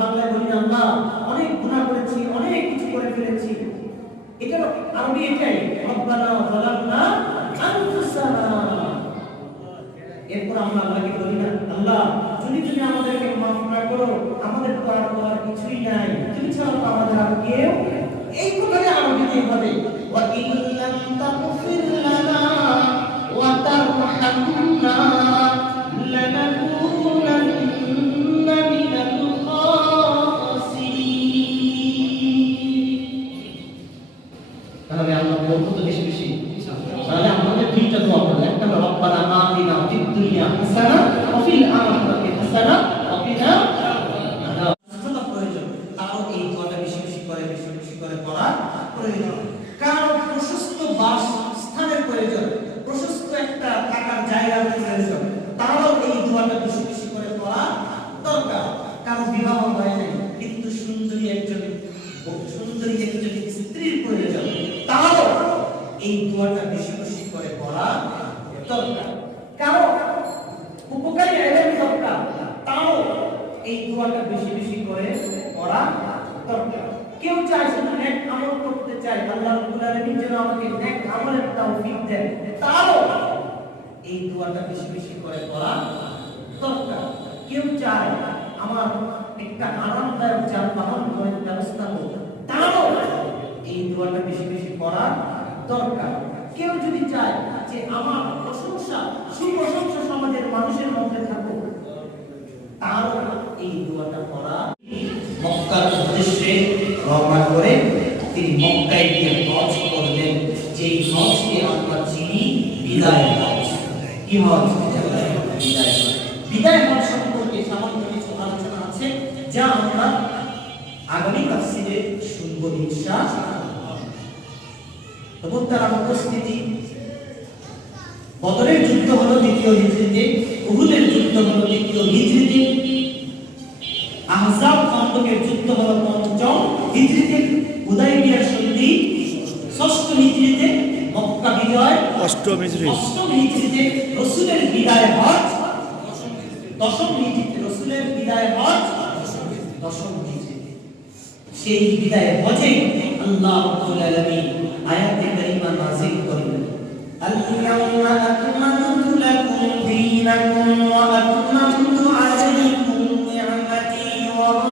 বাংলায় বলি না আল্লাহ অনেক গুনাহ করেছি, অনেক কিছু করে ফেলেছি, এটা আরবি এটাই রব্বানা যালামনা আনফুসানা। এরপর আমরা আল্লাহকে বলি না আল্লাহ যদি তুমি আমাদেরকে মাফ না করো আমাদের তো আর কিছুই নাই, তুমি ছাড়া তো আমাদের আর কেউ। এই কথাটা আরবিতে হবে ওয়া ইল্লাম তাগফির লানা ওয়া তারহামনা লানাকুনান্না মিনাল খাসিরিন। তাহলে আমরা বলবো তো বেশি বেশি, তাহলে আমাদের দুইটা দোয়া করলে, একটা হলো রব্বানা আতিনা ফিদ দুনিয়া হাসানা ওয়া ফিল আখিরাতি হাসানা ওয়া কিনা আযাবান প্রয়োজন। তাও এই দোয়াটা বেশি বেশি করে পড়া প্রয়োজন। কারণ প্রশস্ত বাসস্থানের প্রয়োজন, প্রশস্ত একটা থাকার জায়গার প্রয়োজন, তাও এই দোয়াটা বেশি বেশি করে পড়া দরকার। কারণ বিবাহ হয় নাই কিন্তু সুন্দরী একজন স্ত্রীর প্রয়োজন, তাও এই দোয়াটা বেশি বেশি করে পড়া দরকার। কারণ উপকারী ইলম দরকার, তাও এই দোয়াটা বেশি বেশি করে পড়া দরকার। কেউ চায় শুধু নেক আমল করতে চায়, আল্লাহ রাব্বুল আলামিন যেন আমাকে নেক আমলের তৌফিক দেন, তাও এই দোয়াটা বেশি বেশি করে পড়া দরকার। কেউ চায় আমার একটা আরামদায়ক যানবাহন ব্যবস্থা হোক, তাও এই দোয়াটা বেশি বেশি পড়া দরকার। কেউ যদি চায় যে আমার প্রশংসা সুপ্রশংসা সমাজের মানুষের মধ্যে থাকুক, তাও এই দোয়াটা পড়া। মক্কার উদ্দেশ্যে রওনা করে তিনি মক্কায় গিয়ে হজ করলেন, যেই হজকে আমরা চিনি বিদায় হজ। কি হজ? বিদায় হজ। বিদায় হজ সম্পর্কে সামান্য কিছু আলোচনা আছে যা আমরা আগামী তাফসীরে শুনবো ইনশাআল্লাহ। তখন তার উপস্থিতি, বদরের যুদ্ধ হলো দ্বিতীয় হিজরিতে, উহুদের যুদ্ধ হলো তৃতীয় হিজরিতে, আহজাব খন্দকের যুদ্ধ হলো পঞ্চম হিজরিতে, হুদায়বিয়ার সন্ধি ষষ্ঠ হিজরিতে, মক্কা বিজয় অষ্টম হিজরিতে, রাসূলের বিদায় হজ দশম হিজরিতে, রাসূলের বিদায় হজ দশম হিজরিতে। সেই বিদায় হজে আল্লাহ রাব্বুল আলামিন আয়াতে কারিমা নাযিল করলেন, আল-ইয়াওমা আকমালতু লাকুম দীনাকুম ওয়া আতমামতু